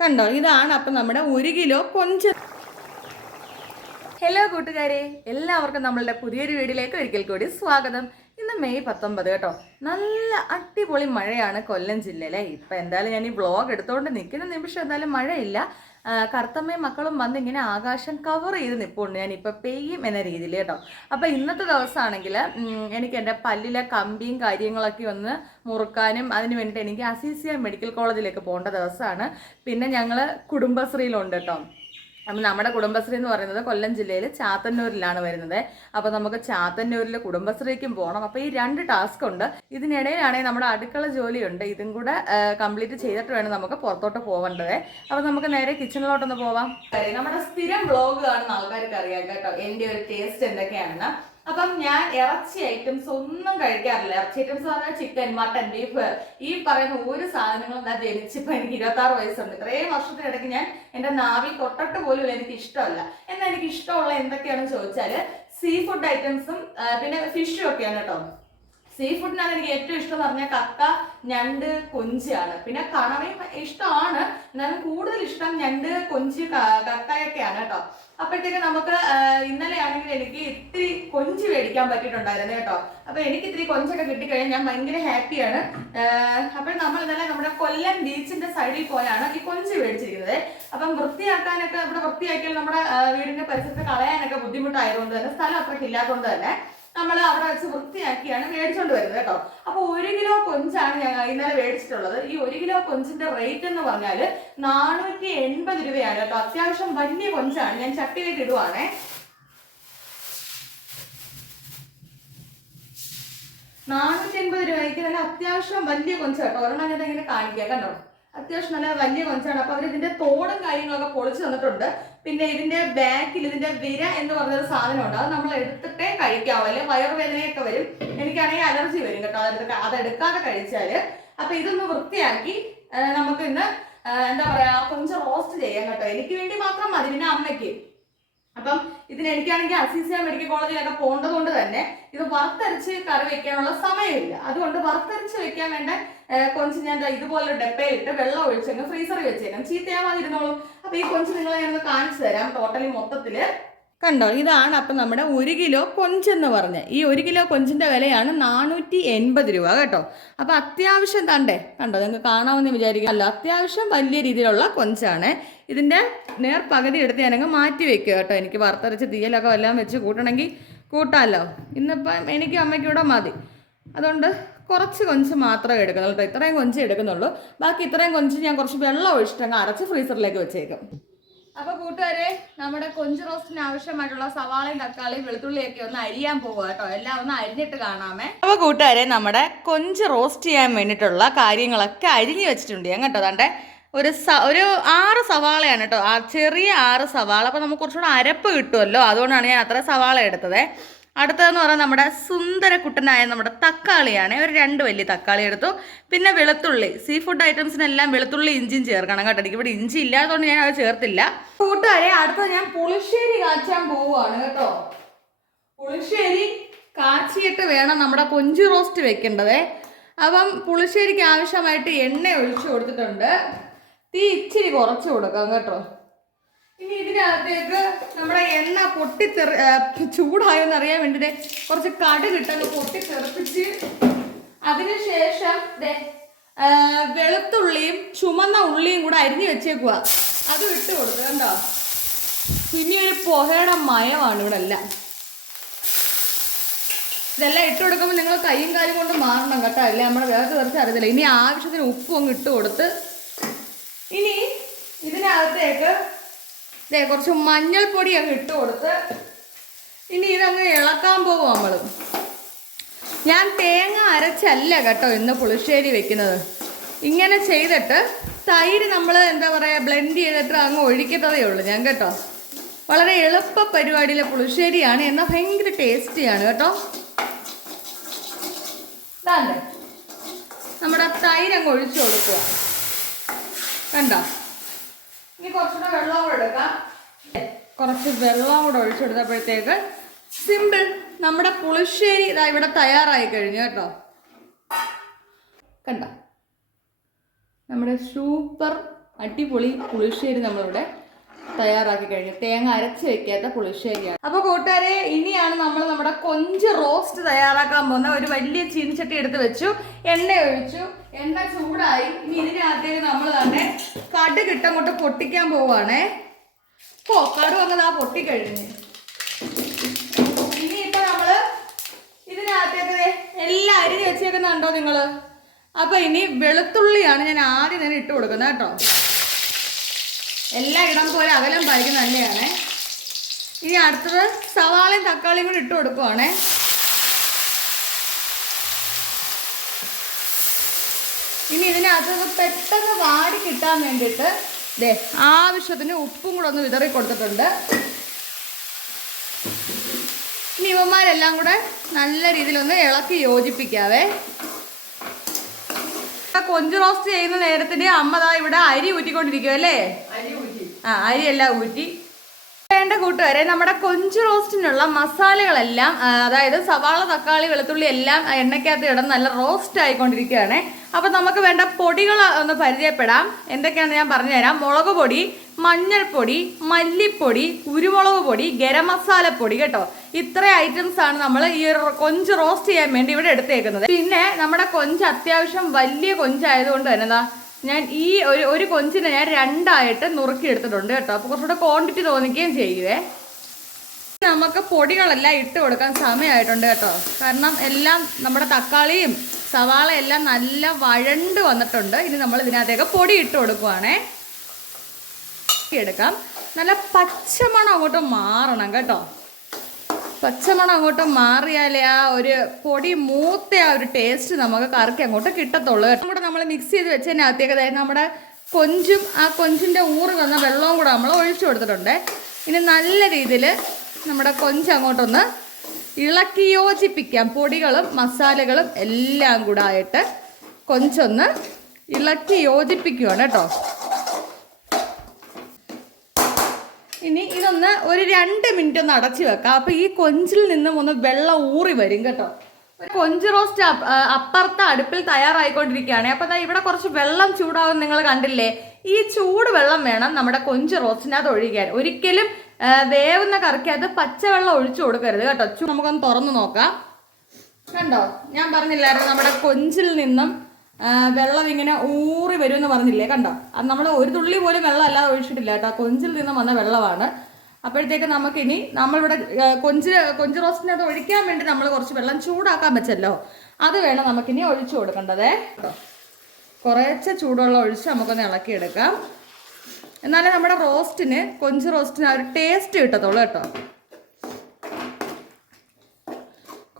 കണ്ടോ, ഇതാണ് അപ്പം നമ്മുടെ 1 കിലോ കൊഞ്ച്. ഹലോ കൂട്ടുകാരെ, എല്ലാവർക്കും നമ്മളുടെ പുതിയൊരു വീഡിയോയിലേക്ക് ഒരിക്കൽ കൂടി സ്വാഗതം. ഇന്ന് മെയ് 19 കേട്ടോ. നല്ല അടിപൊളി മഴയാണ് കൊല്ലം ജില്ലയിലെ. ഇപ്പം എന്തായാലും ഞാൻ ഈ വ്ളോഗ് എടുത്തുകൊണ്ട് നിൽക്കുന്ന നിമിഷം എന്തായാലും മഴയില്ല. കറുത്തമ്മയും മക്കളും വന്ന് ഇങ്ങനെ ആകാശം കവർ ചെയ്ത് നിൽപ്പുണ്ട്. ഞാനിപ്പോൾ പെയ്യും എന്ന രീതിയിൽ കേട്ടോ. അപ്പോൾ ഇന്നത്തെ ദിവസമാണെങ്കിൽ എനിക്ക് എൻ്റെ പല്ലിലെ കമ്പിയും കാര്യങ്ങളൊക്കെ ഒന്ന് മുറുക്കാനും അതിന് വേണ്ടിയിട്ട് എനിക്ക് അസീസിയ മെഡിക്കൽ കോളേജിലേക്ക് പോകേണ്ട ദിവസമാണ്. പിന്നെ ഞങ്ങൾ കുടുംബശ്രീയിലുണ്ട് കേട്ടോ. അപ്പം നമ്മുടെ കുടുംബശ്രീ എന്ന് പറയുന്നത് കൊല്ലം ജില്ലയിൽ ചാത്തന്നൂരിലാണ് വരുന്നത്. അപ്പോൾ നമുക്ക് ചാത്തന്നൂരിൽ കുടുംബശ്രീക്കും പോകണം. അപ്പോൾ ഈ 2 ടാസ്ക് ഉണ്ട്. ഇതിനിടയിലാണെങ്കിൽ നമ്മുടെ അടുക്കള ജോലിയുണ്ട്. ഇതും കൂടെ കംപ്ലീറ്റ് ചെയ്തിട്ട് വേണം നമുക്ക് പുറത്തോട്ട് പോകേണ്ടത്. അപ്പോൾ നമുക്ക് നേരെ കിച്ചണിലോട്ടൊന്ന് പോവാം. നമ്മുടെ സ്ഥിരം വ്ളോഗ് കാണുന്ന ആൾക്കാർക്ക് അറിയാം കേട്ടോ എൻ്റെ ഒരു ടേസ്റ്റ് എന്തൊക്കെയാണെന്ന്. അപ്പം ഞാൻ ഇറച്ചി ഐറ്റംസ് ഒന്നും കഴിക്കാറില്ല. ഇറച്ചി ഐറ്റംസ് പറഞ്ഞാൽ ചിക്കൻ, മട്ടൻ, ബീഫ്, ഈ പറയുന്ന ഒരു സാധനങ്ങളും ഞാൻ ജനിച്ചിപ്പോൾ എനിക്ക് 26 വയസ്സുണ്ട്. ഇത്രയും വർഷത്തിനിടയ്ക്ക് ഞാൻ എൻ്റെ നാവിൽ തൊട്ടിട്ട് പോലും എനിക്ക് ഇഷ്ടമല്ല. എന്നാൽ എനിക്ക് ഇഷ്ടമുള്ള എന്തൊക്കെയാണെന്ന് ചോദിച്ചാൽ സീ ഫുഡ് ഐറ്റംസും പിന്നെ ഫിഷും ഒക്കെയാണ് കേട്ടോ. സീ ഫുഡിനാണ് എനിക്ക് ഏറ്റവും ഇഷ്ടം എന്ന് പറഞ്ഞാൽ കക്ക, ഞണ്ട്, കൊഞ്ചാണ്. പിന്നെ കണവയും ഇഷ്ടമാണ്, എന്നാലും കൂടുതൽ ഇഷ്ടം ഞണ്ട്, കൊഞ്ച്, കക്കയൊക്കെയാണ് കേട്ടോ. അപ്പോഴത്തേക്ക് നമുക്ക് ഇന്നലെ ആണെങ്കിൽ എനിക്ക് ഇത്തിരി കൊഞ്ച് മേടിക്കാൻ പറ്റിയിട്ടുണ്ടായിരുന്നു കേട്ടോ. അപ്പൊ എനിക്ക് ഇത്തിരി കൊഞ്ചൊക്കെ കിട്ടിക്കഴിഞ്ഞാൽ ഞാൻ ഭയങ്കര ഹാപ്പിയാണ്. അപ്പോൾ നമ്മൾ ഇന്നലെ നമ്മുടെ കൊല്ലം ബീച്ചിന്റെ സൈഡിൽ പോയാണ് ഈ കൊഞ്ച് മേടിച്ചിരിക്കുന്നത്. അപ്പം വൃത്തിയാക്കാനൊക്കെ ഇവിടെ വൃത്തിയാക്കിയാൽ നമ്മുടെ വീടിന്റെ പരിസരത്ത് കളയാനൊക്കെ ബുദ്ധിമുട്ടായതുകൊണ്ട് തന്നെ, സ്ഥലം അത്രയ്ക്ക് ഇല്ലാത്തതുകൊണ്ട് തന്നെ നമ്മൾ അവിടെ വെച്ച് വൃത്തിയാക്കിയാണ് മേടിച്ചോണ്ട് വരുന്നത് കേട്ടോ. അപ്പോൾ 1 കിലോ കൊഞ്ചാണ് ഞാൻ ഇന്നലെ മേടിച്ചിട്ടുള്ളത്. ഈ 1 കിലോ കൊഞ്ചിന്റെ റേറ്റ് എന്ന് പറഞ്ഞാൽ 480 രൂപയാണ് കേട്ടോ. അത്യാവശ്യം വലിയ കൊഞ്ചാണ്. ഞാൻ ചട്ടിയിലേക്ക് ഇടുവാണേ. 480 രൂപയ്ക്ക് നല്ല അത്യാവശ്യം വലിയ കൊഞ്ച് കേട്ടോ. ഒരെണ്ണം ഞാൻ ഇങ്ങനെ കാണിക്കാം കണ്ടോ. അത്യാവശ്യം നല്ല വലിയ കൊഞ്ചാണ്. അപ്പൊ അവർ ഇതിന്റെ തോടും കാര്യങ്ങളൊക്കെ പൊളിച്ചു തന്നിട്ടുണ്ട്. പിന്നെ ഇതിന്റെ ബാക്കിൽ ഇതിന്റെ വിര എന്ന് പറഞ്ഞൊരു സാധനമുണ്ട്. അത് നമ്മൾ എടുത്തിട്ടേ കഴിക്കാവൂ, അല്ലെ വയറുവേദനയൊക്കെ വരും. എനിക്കാണെങ്കിൽ അലർജി വരും കേട്ടോ അതെടുക്കാതെ കഴിച്ചാല്. അപ്പൊ ഇതൊന്ന് വൃത്തിയാക്കി നമുക്ക് ഇന്ന് എന്താ പറയാ കൊഞ്ച് റോസ്റ്റ് ചെയ്യാം കേട്ടോ. എനിക്ക് വേണ്ടി മാത്രം മതി, പിന്നെ അമ്മയ്ക്ക്. അപ്പം എനിക്കാണെങ്കിൽ അസീസിയ മെഡിക്കൽ കോളേജിലൊക്കെ പോകേണ്ടതുകൊണ്ട് തന്നെ ഇത് വറുത്തരച്ച് കറി വെക്കാനുള്ള സമയമില്ല. അതുകൊണ്ട് വറുത്തരച്ച് വെക്കാൻ വേണ്ട കൊഞ്ച് ഞാൻ ഇതുപോലെ ഡപ്പയിലിട്ട് വെള്ളം ഒഴിച്ചങ്ങ് ഫ്രീസറിൽ വെച്ചേക്കാം, ചീത്തയാവാതിരുന്നോളും. അപ്പൊ ഈ കൊഞ്ച് നിങ്ങളെ ഞാനൊന്ന് കാണിച്ചു തരാം ടോട്ടലി മൊത്തത്തില്. കണ്ടോ, ഇതാണ് അപ്പം നമ്മുടെ 1 കിലോ കൊഞ്ചെന്ന് പറഞ്ഞ്. ഈ 1 കിലോ കൊഞ്ചിൻ്റെ വിലയാണ് 480 രൂപ കേട്ടോ. അപ്പം അത്യാവശ്യം കണ്ടോ, നിങ്ങൾക്ക് കാണാമെന്ന് വിചാരിക്കുമല്ലോ. അത്യാവശ്യം വലിയ രീതിയിലുള്ള കൊഞ്ചാണ്. ഇതിൻ്റെ നേർപകുതി എടുത്ത് ഞാനങ്ങ് മാറ്റി വെക്കുക കേട്ടോ. എനിക്ക് വറുത്തരച്ച് തീയലൊക്കെ വല്ലതും വെച്ച് കൂട്ടണമെങ്കിൽ കൂട്ടാമല്ലോ. ഇന്നിപ്പം എനിക്കും അമ്മയ്ക്കും കൂടെ മതി. അതുകൊണ്ട് കുറച്ച് കൊഞ്ച് മാത്രമേ എടുക്കുന്നുള്ളൂ കേട്ടോ. ഇത്രയും കൊഞ്ച് എടുക്കുന്നുള്ളൂ. ബാക്കി ഇത്രയും കൊഞ്ച് ഞാൻ കുറച്ച് വെള്ളം ഒഴിച്ചിട്ടങ്ങ് അരച്ച് ഫ്രീസറിലേക്ക് വെച്ചേക്കും. അപ്പൊ കൂട്ടുകാരെ, നമ്മുടെ കൊഞ്ച് റോസ്റ്റിന് ആവശ്യമായിട്ടുള്ള സവാളയും തക്കാളിയും വെളുത്തുള്ളിയൊക്കെ ഒന്ന് അരിയാൻ പോവുക കേട്ടോ. എല്ലാം ഒന്ന് അരിഞ്ഞിട്ട് കാണാമേ. അപ്പൊ കൂട്ടുകാരെ, നമ്മുടെ കൊഞ്ച് റോസ്റ്റ് ചെയ്യാൻ വേണ്ടിയിട്ടുള്ള കാര്യങ്ങളൊക്കെ അരിഞ്ഞു വെച്ചിട്ടുണ്ട് ഞാൻ കേട്ടോ. അതാണ്ട് ഒരു 6 സവാളയാണ് കേട്ടോ. ചെറിയ 6 സവാള. അപ്പൊ നമുക്ക് കുറച്ചുകൂടെ അരപ്പ് കിട്ടുമല്ലോ, അതുകൊണ്ടാണ് ഞാൻ അത്ര സവാള എടുത്തത്. അടുത്തതെന്ന് പറഞ്ഞാൽ നമ്മുടെ സുന്ദരക്കുട്ടനായ നമ്മുടെ തക്കാളിയാണ്. ഒരു 2 വലിയ തക്കാളി എടുത്തു. പിന്നെ വെളുത്തുള്ളി, സീ ഫുഡ് ഐറ്റംസിനെല്ലാം വെളുത്തുള്ളി ഇഞ്ചിയും ചേർക്കണം കേട്ടോ. എനിക്കിവിടെ ഇഞ്ചി ഇല്ലാത്തതുകൊണ്ട് ഞാൻ അത് ചേർത്തില്ല. കൂട്ടുകാരെ, അടുത്തത് ഞാൻ പുളിശ്ശേരി കാച്ചാൻ പോവുകയാണ് കേട്ടോ. പുളിശ്ശേരി കാച്ചിയിട്ട് വേണം നമ്മുടെ കൊഞ്ച് റോസ്റ്റ് വെക്കേണ്ടത്. അപ്പം പുളിശ്ശേരിക്ക് ആവശ്യമായിട്ട് എണ്ണ ഒഴിച്ചു കൊടുത്തിട്ടുണ്ട്. തീ ഇച്ചിരി കുറച്ച് കൊടുക്കാം കേട്ടോ. ഇനി ഇതിനകത്തേക്ക് നമ്മുടെ എണ്ണ ചൂടായോന്ന് അറിയാൻ വേണ്ടിയിട്ട് കുറച്ച് കടുകിട്ടങ്ങ് പൊട്ടിത്തെറിപ്പിച്ച് അതിനുശേഷം വെളുത്തുള്ളിയും ചുമന്ന ഉള്ളിയും കൂടെ അരിഞ്ഞു വെച്ചേക്കുക. അത് ഇട്ട് കൊടുക്കുക കണ്ടോ. പിന്നെ ഒരു പുകയുടെ മയമാണ് ഇവിടെ എല്ലാം. ഇതെല്ലാം ഇട്ട് കൊടുക്കുമ്പോൾ നിങ്ങൾ കൈയും കാലും കൊണ്ട് മാറണം കേട്ടോ. അല്ലേ നമ്മുടെ വേറെ കുറച്ച് അറിയത്തില്ല. ഇനി ആവശ്യത്തിന് ഉപ്പും അങ്ങ് ഇട്ട് കൊടുത്ത് ഇനി ഇതിനകത്തേക്ക് കുറച്ച് മഞ്ഞൾപ്പൊടി അങ്ങ് ഇട്ട് കൊടുത്ത് ഇനി ഇതങ്ങ് ഇളക്കാൻ പോകും നമ്മൾ. ഞാൻ തേങ്ങ അരച്ചല്ല കേട്ടോ ഇന്ന് പുളിശ്ശേരി വെക്കുന്നത്. ഇങ്ങനെ ചെയ്തിട്ട് തൈര് നമ്മൾ എന്താ പറയുക ബ്ലെൻഡ് ചെയ്തിട്ട് അങ്ങ് ഒഴിക്കുന്നതേ ഉള്ളൂ ഞാൻ കേട്ടോ. വളരെ എളുപ്പ പരിപാടിയിലെ പുളിശ്ശേരിയാണ്, എന്നാൽ ഭയങ്കര ടേസ്റ്റിയാണ് കേട്ടോ. ഇതാണ്ട് നമ്മുടെ തൈര് അങ്ങ് ഒഴിച്ചു കൊടുക്കുക കണ്ടോ. ഇനി കുറച്ചുകൂടെ വെള്ളം കൂടെ എടുക്കാം. കുറച്ച് വെള്ളം കൂടെ ഒഴിച്ചെടുത്തപ്പോഴത്തേക്ക് സിമ്പിൾ നമ്മുടെ പുളിശ്ശേരി ഇതാ ഇവിടെ തയ്യാറായി കഴിഞ്ഞു കേട്ടോ. കണ്ടോ, നമ്മുടെ സൂപ്പർ അടിപൊളി പുളിശ്ശേരി നമ്മളിവിടെ തയ്യാറാക്കി കഴിഞ്ഞു. തേങ്ങ അരച്ച് വെക്കാത്ത പുളിശ്ശേരിയാണ്. അപ്പോൾ കൂട്ടുകാരെ, ഇനിയാണ് നമ്മൾ നമ്മുടെ കൊഞ്ച് റോസ്റ്റ് തയ്യാറാക്കാൻ പോകുന്നത്. ഒരു വലിയ ചീനിച്ചട്ടി എടുത്ത് വെച്ചു, എണ്ണ ഒഴിച്ചു, എണ്ണ ചൂടായി. ഇനി ഇതിനകത്തേക്ക് നമ്മൾ തന്നെ കടുക് ഇട്ടങ്ങോട്ട് പൊട്ടിക്കാൻ പോവുകയാണേ. കടുക് അങ്ങനെ പൊട്ടിക്കഴിഞ്ഞ് ഇനിയിപ്പോൾ നമ്മൾ ഇതിനകത്തേക്ക് എല്ലാം അരിഞ്ഞ് വെച്ചേക്കുന്നുണ്ടോ നിങ്ങൾ? അപ്പോൾ ഇനി വെളുത്തുള്ളിയാണ് ഞാൻ ആദ്യം തന്നെ ഇട്ട് കൊടുക്കുന്നത് കേട്ടോ. എല്ലാം ഇടം പോലെ അകലം പാലിക്കുന്ന നല്ലതാണ്. ഇനി അടുത്തത് സവാളയും തക്കാളിയും കൂടി ഇട്ട് കൊടുക്കുവാണേ. ഇനി ഇതിനകത്ത് പെട്ടെന്ന് വാടി കിട്ടാൻ വേണ്ടിയിട്ട് ആവശ്യത്തിന് ഉപ്പും കൂടെ ഒന്ന് വിതറി കൊടുത്തിട്ടുണ്ട്. ഇനി ഇവന്മാരെല്ലാം കൂടെ നല്ല രീതിയിലൊന്ന് ഇളക്കി യോജിപ്പിക്കാവേ. കൊഞ്ച് റോസ്റ്റ് ചെയ്യുന്ന നേരത്തിന് അമ്മ ഇവിടെ അരി ഊറ്റിക്കൊണ്ടിരിക്കും അല്ലേ? അരി എല്ലാം ഊറ്റി. വേണ്ട കൂട്ടുകാരെ, നമ്മുടെ കൊഞ്ച് റോസ്റ്റിനുള്ള മസാലകളെല്ലാം, അതായത് സവാള, തക്കാളി, വെളുത്തുള്ളി എല്ലാം എണ്ണയ്ക്കകത്ത് ഇടന്ന് നല്ല റോസ്റ്റ് ആയിക്കൊണ്ടിരിക്കുകയാണ്. അപ്പം നമുക്ക് വേണ്ട പൊടികൾ ഒന്ന് പരിചയപ്പെടാം. എന്തൊക്കെയാണെന്ന് ഞാൻ പറഞ്ഞുതരാം. മുളക് പൊടി, മഞ്ഞൾപ്പൊടി, മല്ലിപ്പൊടി, കുരുമുളക് പൊടി, ഗരം മസാലപ്പൊടി കേട്ടോ. ഇത്ര ഐറ്റംസ് ആണ് നമ്മൾ ഈ കൊഞ്ച് റോസ്റ്റ് ചെയ്യാൻ വേണ്ടി ഇവിടെ എടുത്തേക്കുന്നത്. പിന്നെ നമ്മുടെ കൊഞ്ച് അത്യാവശ്യം വലിയ കൊഞ്ചായതുകൊണ്ട് തന്നെ ഞാൻ ഈ ഒരു കൊഞ്ചിനെ ഞാൻ 2ആയിട്ട് നുറുക്കി എടുത്തിട്ടുണ്ട് കേട്ടോ. അപ്പോൾ കുറച്ചുകൂടെ ക്വാണ്ടിറ്റി തോന്നിക്കുകയും ചെയ്യുവേ. നമുക്ക് പൊടികളെല്ലാം ഇട്ട് കൊടുക്കാൻ സമയമായിട്ടുണ്ട് കേട്ടോ. കാരണം എല്ലാം നമ്മുടെ തക്കാളിയും സവാള എല്ലാം നല്ല വഴണ്ട് വന്നിട്ടുണ്ട്. ഇനി നമ്മൾ ഇതിനകത്തേക്ക് പൊടി ഇട്ട് കൊടുക്കുവാണേ. എടുക്കാം. നല്ല പച്ചമണം അങ്ങോട്ട് മാറണം കേട്ടോ. പച്ചമണം അങ്ങോട്ട് മാറിയാലേ ആ ഒരു പൊടി മൂത്ത ആ ഒരു ടേസ്റ്റ് നമുക്ക് കറിക്ക് അങ്ങോട്ട് കിട്ടത്തുള്ളൂ കേട്ടോ. കൂടെ നമ്മൾ മിക്സ് ചെയ്ത് വെച്ചതിനകത്തേക്ക് നമ്മുടെ കൊഞ്ചും ആ കൊഞ്ചിൻ്റെ ഊറി വന്ന വെള്ളവും കൂടെ നമ്മൾ ഒഴിച്ചു കൊടുത്തിട്ടുണ്ട്. ഇനി നല്ല രീതിയിൽ നമ്മുടെ കൊഞ്ച് അങ്ങോട്ടൊന്ന് ഇളക്കി യോജിപ്പിക്കാം. പൊടികളും മസാലകളും എല്ലാം കൂടെ ആയിട്ട് കൊഞ്ചൊന്ന് ഇളക്കി യോജിപ്പിക്കുകയാണ് കേട്ടോ. ഇനി ഇതൊന്ന് ഒരു 2 മിനിറ്റ് ഒന്ന് അടച്ചു വെക്കാം. അപ്പോൾ ഈ കൊഞ്ചിൽ നിന്നും ഒന്ന് വെള്ളം ഊറി വരും കേട്ടോ. കൊഞ്ച് റോസ്റ്റ് അപ്പുറത്തെ അടുപ്പിൽ തയ്യാറായിക്കൊണ്ടിരിക്കുകയാണ്. അപ്പോൾ ഇവിടെ കുറച്ച് വെള്ളം ചൂടാവും നിങ്ങൾ കണ്ടില്ലേ? ഈ ചൂട് വെള്ളം വേണം നമ്മുടെ കൊഞ്ച് റോസ്റ്റിനകത്ത് ഒഴിക്കാൻ. ഒരിക്കലും വേവുന്ന കറിക്കകത്ത് പച്ചവെള്ളം ഒഴിച്ചു കൊടുക്കരുത് കേട്ടോ. നമുക്കൊന്ന് തുറന്ന് നോക്കാം. കണ്ടോ, ഞാൻ പറഞ്ഞില്ലായിരുന്നു നമ്മുടെ കൊഞ്ചിൽ നിന്നും വെള്ളം ഇങ്ങനെ ഊറി വരും എന്ന് പറഞ്ഞില്ലേ? കണ്ടോ, അത് നമ്മൾ ഒരു തുള്ളി പോലും വെള്ളം അല്ലാതെ ഒഴിച്ചിട്ടില്ല കേട്ടോ. കൊഞ്ചിൽ നിന്നും വന്ന വെള്ളമാണ്. അപ്പോഴത്തേക്ക് നമുക്കിനി നമ്മളിവിടെ കൊഞ്ച് റോസ്റ്റിനകത്ത് ഒഴിക്കാൻ വേണ്ടി നമ്മൾ കുറച്ച് വെള്ളം ചൂടാക്കാൻ വെച്ചല്ലോ, അത് വേണം നമുക്കിനി ഒഴിച്ചു കൊടുക്കേണ്ടതേ കേട്ടോ. കുറേശ്ശെ ചൂടുവെള്ളം ഒഴിച്ച് നമുക്കൊന്ന് ഇളക്കിയെടുക്കാം. എന്നാലേ നമ്മുടെ കൊഞ്ച് റോസ്റ്റിന് ആ ഒരു ടേസ്റ്റ് കിട്ടത്തുള്ളൂ കേട്ടോ.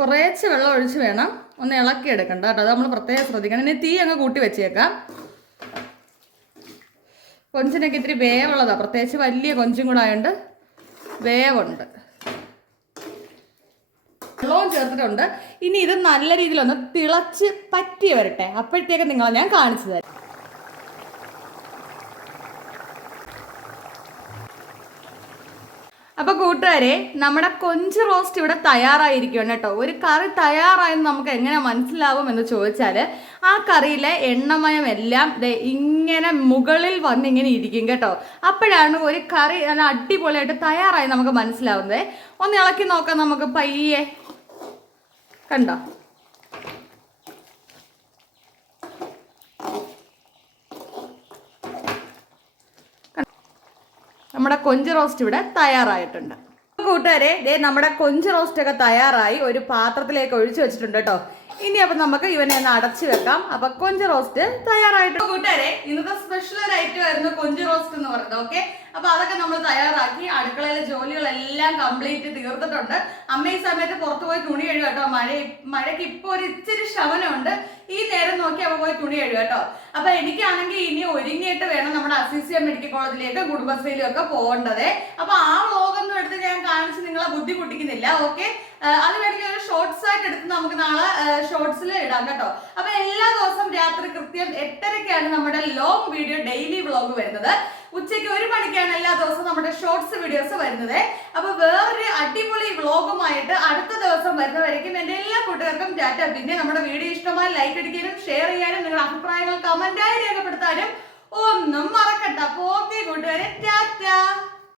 കുറേശ്ശെ വെള്ളം ഒഴിച്ച് വേണം ഒന്ന് ഇളക്കിയെടുക്കണ്ട കേട്ടോ. അത് നമ്മൾ പ്രത്യേകം ശ്രദ്ധിക്കണം. ഇനി തീ അങ്ങ് കൂട്ടി വെച്ചേക്കാം. കൊഞ്ചിനൊക്കെ ഇത്തിരി വേവുള്ളതാണ്, പ്രത്യേകിച്ച് വലിയ കൊഞ്ചും കൂടെ ആയതുകൊണ്ട് വേവുണ്ട്. വെള്ളവും ചേർത്തിട്ടുണ്ട്. ഇനി ഇത് നല്ല രീതിയിലൊന്ന് തിളച്ച് പറ്റി വരട്ടെ. അപ്പോഴത്തേക്ക് നിങ്ങളെ ഞാൻ കാണിച്ചു തരാം. അപ്പോൾ കൂട്ടുകാരെ, നമ്മുടെ കൊഞ്ച് റോസ്റ്റ് ഇവിടെ തയ്യാറായിരിക്കുകയാണ് കേട്ടോ. ഒരു കറി തയ്യാറായെന്ന് നമുക്ക് എങ്ങനെ മനസ്സിലാവും എന്ന് ചോദിച്ചാൽ, ആ കറിയിലെ എണ്ണമയം എല്ലാം ഇങ്ങനെ മുകളിൽ വന്നിങ്ങനെ ഇരിക്കും കേട്ടോ. അപ്പോഴാണ് ഒരു കറി നല്ല അടിപൊളിയായിട്ട് തയ്യാറായി നമുക്ക് മനസ്സിലാവുന്നത്. ഒന്ന് ഇളക്കി നോക്കാം നമുക്ക് പയ്യെ. കണ്ടോ, നമ്മുടെ കൊഞ്ച് റോസ്റ്റ് ഇവിടെ തയ്യാറായിട്ടുണ്ട്. കൂട്ടുകാരെ, നമ്മുടെ കൊഞ്ച് റോസ്റ്റ് ഒക്കെ തയ്യാറായി ഒരു പാത്രത്തിലേക്ക് ഒഴിച്ചു വെച്ചിട്ടുണ്ട് കേട്ടോ. ഇനി അപ്പം നമുക്ക് ഇവനെ ഒന്ന് അടച്ചു വെക്കാം. അപ്പൊ കൊഞ്ച് റോസ്റ്റ് തയ്യാറായിട്ട്. കൂട്ടുകാരെ, ഇന്നത്തെ സ്പെഷ്യൽ ഐറ്റം ആയിരുന്നു കൊഞ്ച് റോസ്റ്റ് എന്ന് പറയുന്നത്. ഓക്കെ, അപ്പൊ അതൊക്കെ നമ്മൾ തയ്യാറാക്കി അടുക്കളയിലെ ജോലികളെല്ലാം കംപ്ലീറ്റ് തീർത്തിട്ടുണ്ട്. അമ്മ ഈ സമയത്ത് പുറത്തു പോയി തുണി കഴുകുക കേട്ടോ. മഴയ്ക്ക് ഇപ്പൊ ഒരു ഇച്ചിരി ശമനമുണ്ട്. ഈ നേരം നോക്കി അവ പോയി തുണി കഴുകുക കേട്ടോ. അപ്പൊ എനിക്കാണെങ്കിൽ ഇനി ഒരുങ്ങിയിട്ട് വേണം നമ്മുടെ അസിസിയ മെഡിക്കൽ കോളേജിലേക്ക് കുടുംബശ്രീയിലും ഒക്കെ പോകേണ്ടത്. അപ്പൊ ആ വ്ലോഗൊന്നും എടുത്ത് ഞാൻ കാണിച്ച് നിങ്ങളെ ബുദ്ധിമുട്ടിക്കുന്നില്ല. ഓക്കെ, അത് വേണമെങ്കിൽ ഒരു ഷോർട്സ് ആയിട്ട് എടുത്ത് നമുക്ക് നാളെ ഷോർട്സിൽ ഇടാം കേട്ടോ. അപ്പൊ എല്ലാ ദിവസവും രാത്രി കൃത്യം 8:30-ക്കാണ് നമ്മുടെ ലോങ് വീഡിയോ ഡെയിലി വ്ലോഗ് വരുന്നത്. ഉച്ചയ്ക്ക് 1 മണിക്കാണ് എല്ലാ ദിവസവും നമ്മുടെ ഷോർട്സ് വീഡിയോസ് വരുന്നത്. അപ്പൊ വേറൊരു അടിപൊളി വ്ലോഗുമായിട്ട് അടുത്ത ദിവസം വരുന്നവരേക്കും എന്റെ എല്ലാ കൂട്ടുകാർക്കും ടാറ്റ. പിന്നെ നമ്മുടെ വീഡിയോ ഇഷ്ടമായി ലൈക്ക് അടിക്കാനും ഷെയർ ചെയ്യാനും നിങ്ങളുടെ അഭിപ്രായങ്ങൾ കമന്റായി രേഖപ്പെടുത്താനും ഒന്നും മറക്കണ്ട. പോക്കെ കൂട്ടുകാരെ, ടാറ്റാ.